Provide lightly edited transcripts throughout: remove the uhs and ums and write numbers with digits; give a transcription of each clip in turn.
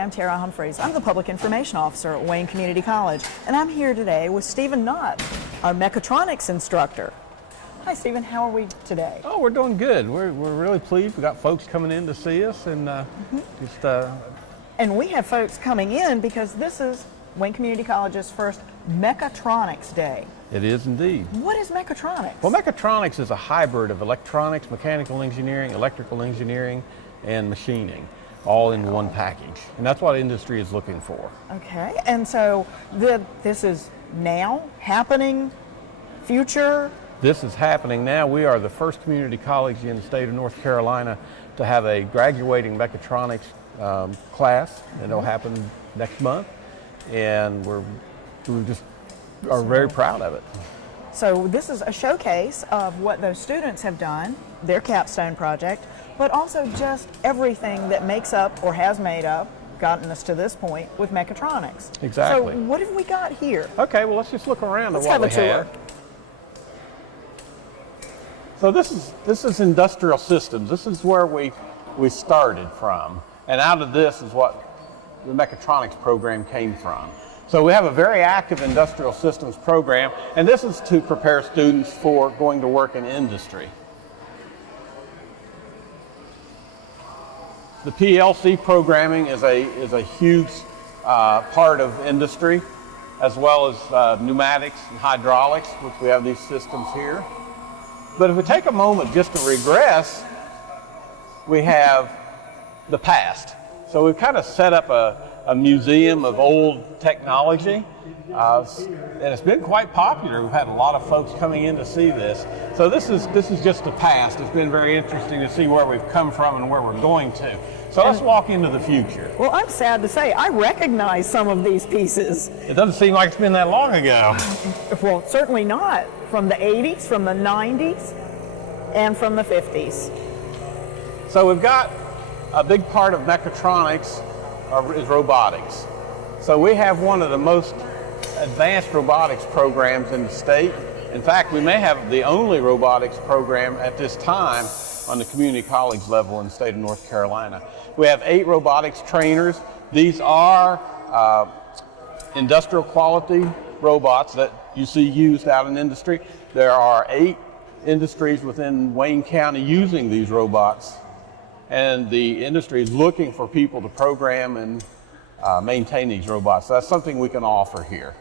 I'm Tara Humphreys. I'm the Public Information Officer at Wayne Community College, and I'm here today with Stephen Knotts, our mechatronics instructor. Hi, Stephen. How are we today? Oh, we're doing good. We're really pleased. We got folks coming in to see us, and And we have folks coming in because this is Wayne Community College's first Mechatronics Day. It is indeed. What is mechatronics? Well, mechatronics is a hybrid of electronics, mechanical engineering, electrical engineering, and machining, all in one package. And that's what industry is looking for. Okay, and so this is now happening, future? This is happening now. We are the first community college in the state of North Carolina to have a graduating mechatronics class, and it'll happen next month. And we just are very proud of it. So this is a showcase of what those students have done, their capstone project, but also just everything that makes up or has made up, gotten us to this point with mechatronics. Exactly. So what have we got here? Okay, well, let's just look around Let's at what have a we tour. have. So this is industrial systems. This is where we started from. And out of this is what the mechatronics program came from. So we have a very active industrial systems program, and this is to prepare students for going to work in industry. The PLC programming is a huge part of industry, as well as pneumatics and hydraulics, which we have these systems here. But if we take a moment just to regress, we have the past. So we've kind of set up a museum of old technology, and it's been quite popular. We've had a lot of folks coming in to see this. So this is just the past. It's been very interesting to see where we've come from and where we're going to. So let's walk into the future. Well, I'm sad to say, I recognize some of these pieces. It doesn't seem like it's been that long ago. Well, certainly not. From the 80s, from the 90s, and from the 50s. So we've got a big part of mechatronics is robotics. So we have one of the most advanced robotics programs in the state. In fact, we may have the only robotics program at this time on the community college level in the state of North Carolina. We have 8 robotics trainers. These are industrial quality robots that you see used out in industry. There are 8 industries within Wayne County using these robots, and the industry is looking for people to program and maintain these robots. So that's something we can offer here.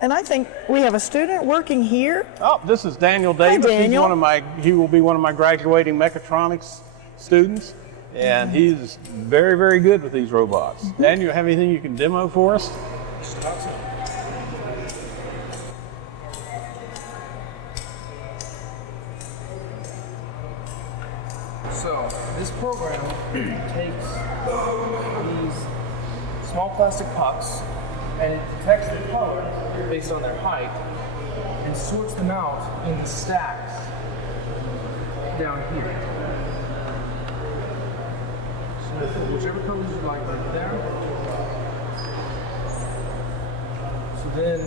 And I think we have a student working here. Oh, this is Daniel Davis. Hi, Daniel. He will be one of my graduating mechatronics students, and he's very, very good with these robots. Daniel, you have anything you can demo for us? So this program takes these small plastic pucks and it detects the color based on their height and sorts them out into stacks down here. So whichever colors you like right there. So then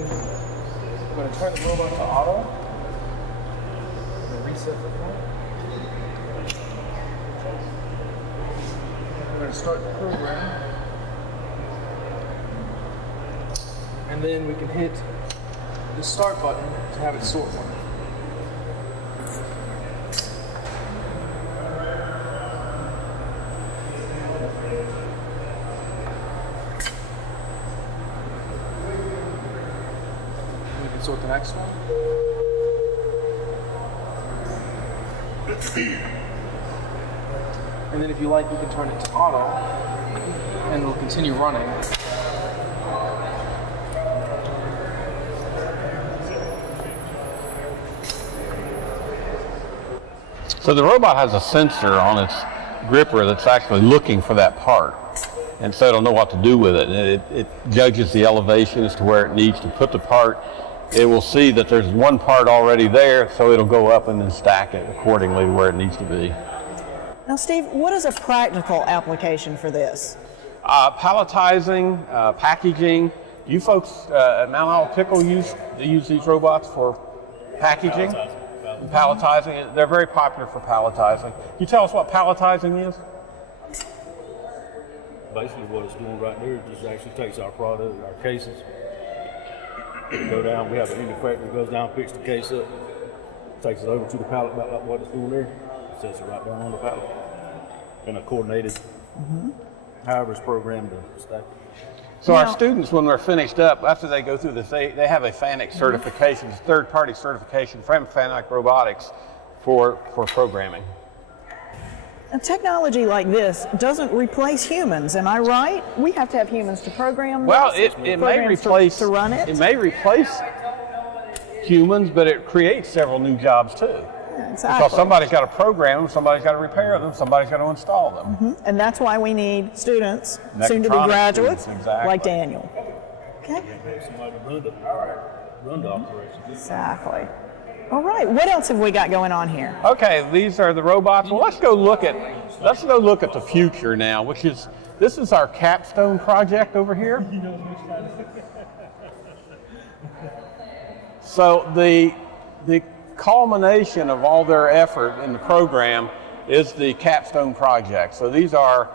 I'm going to turn the robot to auto. I'm going to reset the point. I'm going to start the program, and then we can hit the start button to have it sort one. We can sort the next one. And then if you like, we can turn it to auto, and it'll continue running. So the robot has a sensor on its gripper that's actually looking for that part, and so it'll know what to do with it. And it judges the elevation as to where it needs to put the part. It will see that there's one part already there, so it'll go up and then stack it accordingly to where it needs to be. Now, Steve, what is a practical application for this? Palletizing, packaging. You folks at Mount Olive Pickle use these robots for packaging? Palletizing. They're very popular for palletizing. Can you tell us what palletizing is? basically what it's doing right there. It just actually takes our product, our cases, go down. We have an manufacturer goes down, picks the case up, takes it over to the pallet, about like what it's doing there, sets it right down on the pallet in a coordinated, however it's programmed to stack. So our students, when we're finished up, after they go through this, they have a FANUC certification, third-party certification from FANUC Robotics for programming. And technology like this doesn't replace humans, am I right? We have to have humans to program. Well, this, it may replace to run it. It may replace humans, but it creates several new jobs too. Yeah, exactly. Because somebody's got to program them, somebody's got to repair them, somebody's got to install them. And that's why we need students, soon to be Mechatronics graduates, students, exactly. like Daniel. Okay. Somebody to run the operation. Exactly. All right. What else have we got going on here? Okay, these are the robots. Well, let's go look at the future now, this is our capstone project over here. So the culmination of all their effort in the program is the capstone project. So these are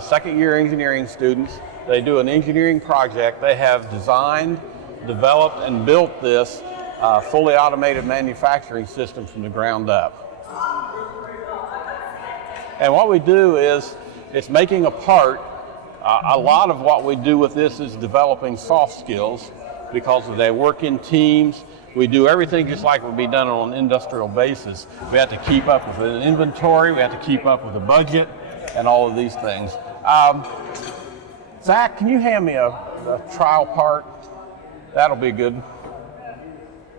second-year engineering students. They do an engineering project. They have designed, developed, and built this fully automated manufacturing system from the ground up. And what we do is, it's making a part. A lot of what we do with this is developing soft skills, because they work in teams. We do everything just like would be done on an industrial basis. We have to keep up with an inventory, we have to keep up with a budget, and all of these things. Zach, can you hand me a trial part? That'll be good.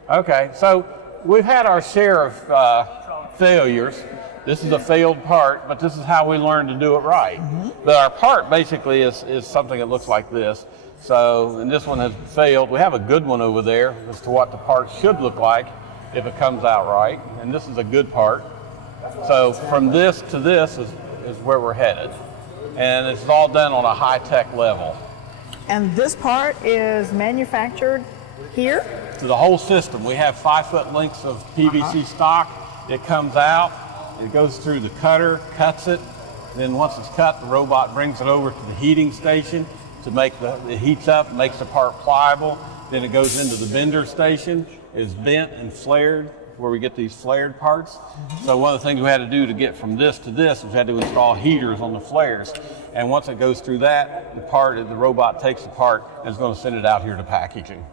Okay, so we've had our share of failures. This is a failed part, but this is how we learn to do it right. But our part basically is something that looks like this. So, and this one has failed. We have a good one over there as to what the part should look like if it comes out right. And this is a good part. So from this to this is where we're headed. And it's all done on a high-tech level. And this part is manufactured here? So the whole system. We have 5-foot lengths of PVC stock. It comes out, it goes through the cutter, cuts it. Then once it's cut, the robot brings it over to the heating station to make it heats up, makes the part pliable. Then it goes into the bender station, is bent and flared, where we get these flared parts. So one of the things we had to do to get from this to this is we had to install heaters on the flares. And once it goes through that, the robot takes the part and is going to send it out here to packaging.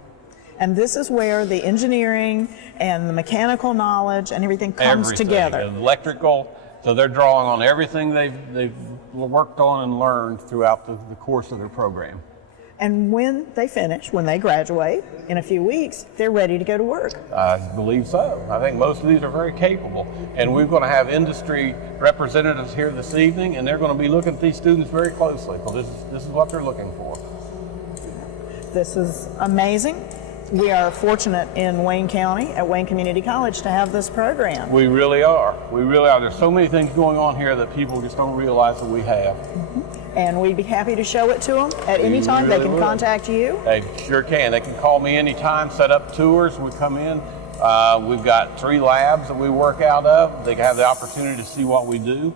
And this is where the engineering and the mechanical knowledge and everything comes together. And electrical, so they're drawing on everything they've worked on and learned throughout the course of their program. And when they finish, when they graduate in a few weeks, they're ready to go to work. I believe so. I think most of these are very capable. And we're going to have industry representatives here this evening, and they're going to be looking at these students very closely, because this is what they're looking for. This is amazing. We are fortunate in Wayne County at Wayne Community College to have this program. We really are. We really are. There's so many things going on here that people just don't realize that we have. And we'd be happy to show it to them at any time. They can contact you. They sure can. They can call me anytime, set up tours. We come in. We've got 3 labs that we work out of. They have the opportunity to see what we do.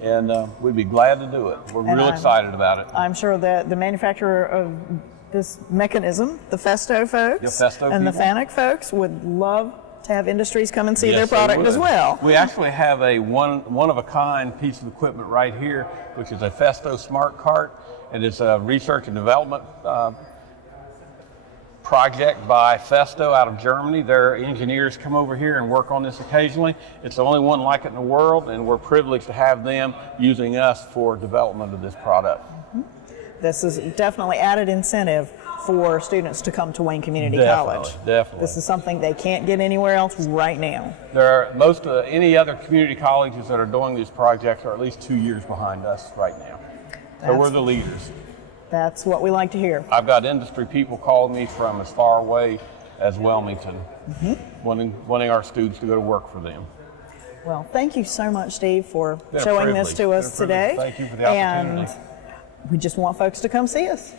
And we'd be glad to do it. We're real excited about it. I'm sure that the manufacturer of this mechanism, the Festo folks and the FANUC folks, would love to have industries come and see their product as well. We actually have a one-of-a-kind piece of equipment right here, which is a Festo Smart Cart, and it's a research and development project by Festo out of Germany. Their engineers come over here and work on this occasionally. It's the only one like it in the world, and we're privileged to have them using us for development of this product. This is definitely added incentive for students to come to Wayne Community College. Definitely. This is something they can't get anywhere else right now. There are any other community colleges that are doing these projects are at least 2 years behind us right now. So we're the leaders. That's what we like to hear. I've got industry people calling me from as far away as Wilmington, wanting our students to go to work for them. Well, thank you so much, Steve, for showing this to us today. Thank you for the opportunity. And we just want folks to come see us.